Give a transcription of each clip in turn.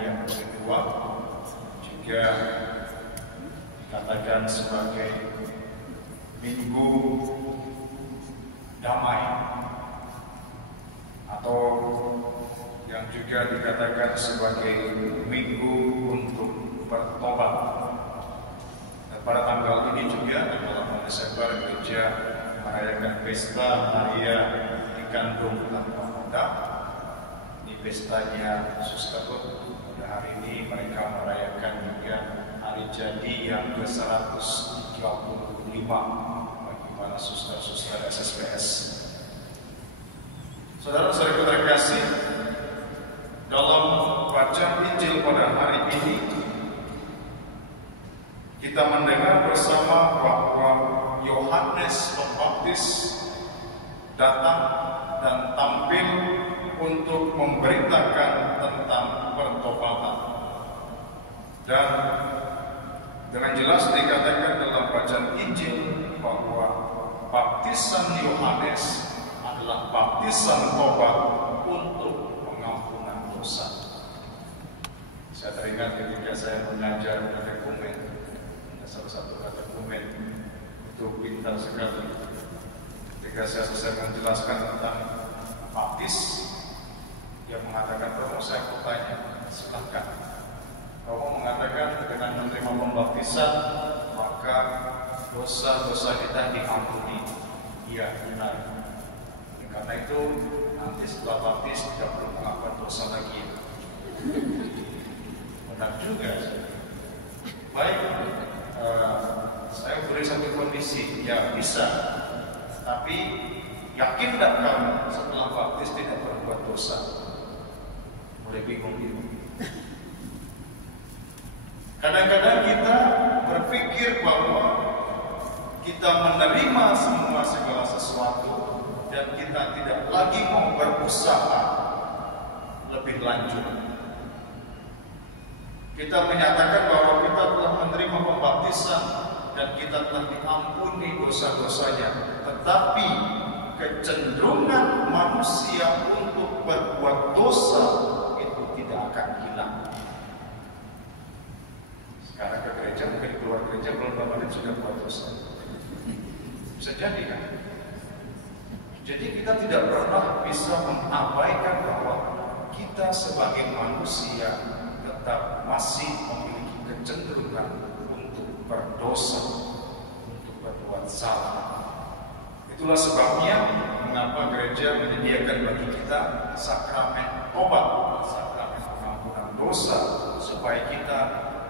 Yang kedua juga dikatakan sebagai minggu damai, atau yang juga dikatakan sebagai minggu untuk bertobat. Dan pada tanggal ini juga tanggal 8 Desember gereja merayakan pesta Maria dikandung tanpa noda. Di pestanya Suster Ruth. Pada hari ini mereka merayakan juga hari jadi yang ke-135 bagi para suster-suster SSPS. Saudara-saudara terkasih, dalam bacaan Injil pada hari ini kita mendengar bersama bahwa Yohanes Pembaptis datang dan tampil untuk memberitakan tentang pertobatan. Dan dengan jelas dikatakan dalam bacaan Injil bahwa baptisan Yohanes adalah baptisan tobat untuk pengampunan dosa. Saya teringat ketika saya mengajar katekumen, ada salah satu katekumen itu pintar sekali. Ketika saya selesai menjelaskan tentang baptis, dia mengatakan, "Romo, saya bertanya, silakan." Romo mengatakan dengan menerima pembaptisan maka dosa-dosa kita diampuni. Iya, benar. Karena itu nanti setelah baptis tidak perlu melakukan dosa lagi. Benar juga. Baik, saya beri satu kondisi, ya bisa. Tapi yakin tidak kamu setelah baptis tidak berbuat dosa? Mulai bingung gitu. Kadang-kadang kita berpikir bahwa kita menerima semua segala sesuatu dan kita tidak lagi mau berusaha lebih lanjut. Kita menyatakan bahwa kita telah menerima pembaptisan dan kita telah diampuni dosa-dosanya, tetapi kecenderungan manusia untuk berbuat dosa itu tidak akan hilang. Sekarang ke gereja, mungkin keluar gereja belum menit sudah buat dosa. Bisa jadi kan? Jadi kita tidak pernah bisa mengabaikan bahwa kita sebagai manusia tetap masih memiliki kecenderungan untuk berdosa, untuk berbuat salah. Itulah sebabnya mengapa gereja menyediakan bagi kita sakramen tobat, sakramen pengampunan dosa, supaya kita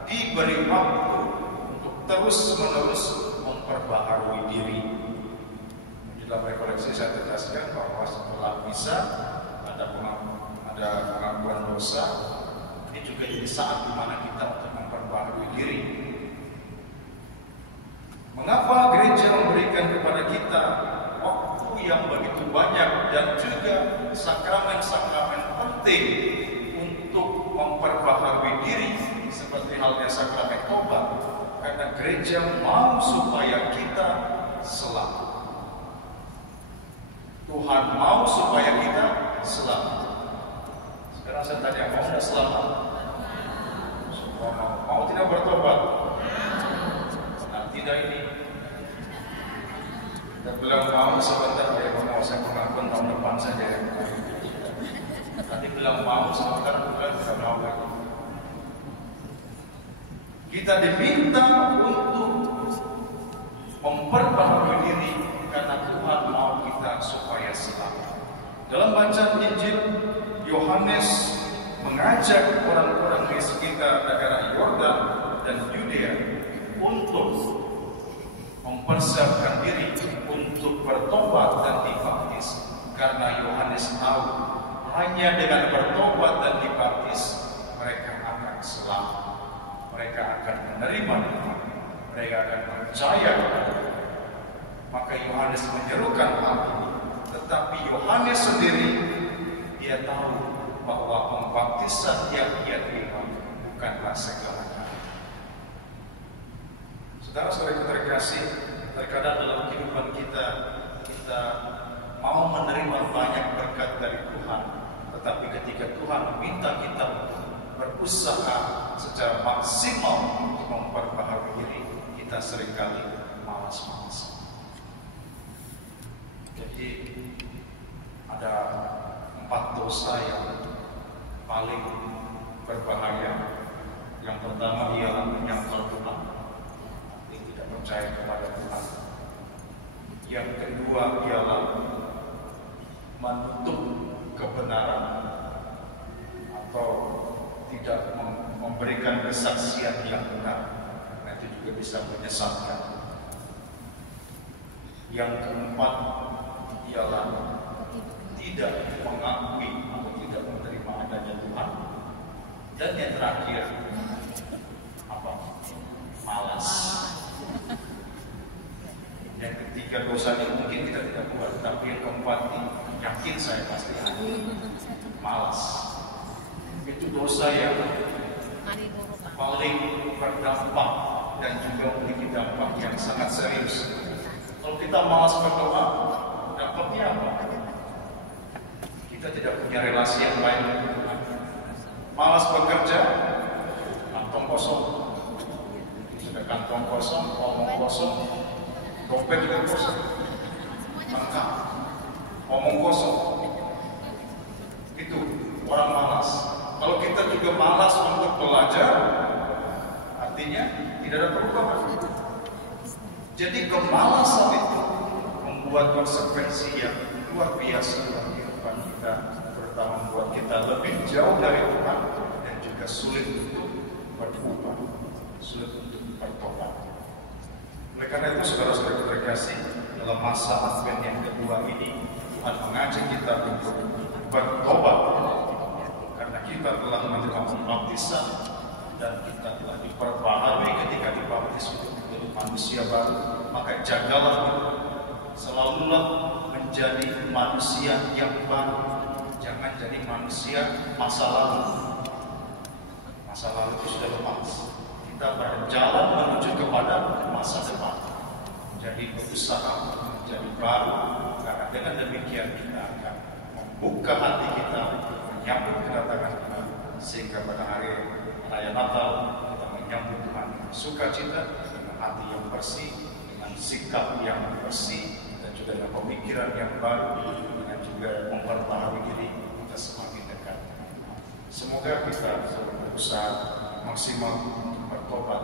diberi waktu untuk terus-menerus memperbaharui diri. Dalam rekoleksi saya tegaskan bahwa setelah misa ada pengakuan dosa, ini juga jadi saat di mana kita untuk memperbaharui diri. Mengapa gereja memberikan kepada kita waktu yang begitu banyak dan juga sakramen-sakramen penting untuk memperbaharui diri seperti halnya sakramen tobat? Karena gereja mau supaya kita selamat. Tuhan mau supaya kita selamat. Sekarang saya tanya, mau tidak selamat? Semua mau. Mau tidak bertobat? Nah, tidak ini. Kita bilang mau sebentar, ya mau saya pengakuan tahun depan saja. Tadi bilang mau sebentar, bukan tidak mau lagi. Kita diminta untuk memperbaharui diri karena Tuhan mau kita supaya selamat. Dalam bacaan Injil, Yohanes mengajak orang-orang di sekitar negara Yordan dan Yudea untuk mempersiapkan diri untuk bertobat dan dibaptis, karena Yohanes tahu hanya dengan bertobat dan dibaptis mereka akan selamat, mereka akan menerima Tuhan, mereka akan percaya kepada Tuhan. Maka Yohanes menyerukan hal ini, tetapi Yohanes sendiri dia tahu bahwa pembaptisan yang ia terima bukanlah segalanya. Saudara-saudara terkasih, terkadang dalam kehidupan kita mau menerima banyak berkat dari Tuhan, tetapi ketika Tuhan meminta kita berusaha berusaha secara maksimal untuk memperbaharui diri, kita seringkali malas-malasan. Jadi ada 4 dosa yang paling berbahaya. Yang pertama ialah menyangkal Tuhan, yang tidak percaya kepada Tuhan. Yang kedua ialah menutup kebenaran atau tidak memberikan kesaksian yang benar. Nah, itu juga bisa menyesatkan. Yang keempat ialah tidak mengakui atau tidak menerima adanya Tuhan. Dan yang terakhir apa? Malas. Yang ketiga dosa ini mungkin kita tidak buat, tapi yang keempat ini yakin saya pasti malas. Itu dosa yang paling berdampak dan juga memiliki dampak yang sangat serius. Kalau kita malas berdoa, dampaknya apa? Kita tidak punya relasi yang baik dengan Tuhan. Malas bekerja, kantong kosong. Sudah kantong kosong, omong kosong, dompet juga kosong, lengkap, omong kosong. Itu orang malas. Kalau kita juga malas untuk belajar, artinya tidak ada perubahan. Jadi kemalasan itu membuat konsekuensi yang luar biasa dalam kehidupan kita, terutama membuat kita lebih jauh dari Tuhan dan juga sulit untuk berubah, sulit untuk bertobat. Oleh karena itu, saudara-saudara terkasih, dalam masa Advent yang kedua ini, Tuhan mengajak kita untuk bertobat karena kita telah menerima pembaptisan dan kita telah diperbaharui ketika dibaptis untuk menjadi manusia baru. Maka jagalah itu, selalulah menjadi manusia yang baru. Jangan jadi manusia masa lalu. Masa lalu itu sudah lepas. Kita berjalan menuju kepada masa depan. Jadi berusaha menjadi baru, karena dengan demikian kita akan membuka hati kita menyambut kedatangan Tuhan, sehingga pada hari Raya Natal kita menyambut Tuhan dengan sukacita, dengan hati yang bersih, dengan sikap yang bersih, dan juga dengan pemikiran yang baru, dengan juga memperbaharui diri kita semakin dekat. Semoga kita berusaha maksimal untuk bertobat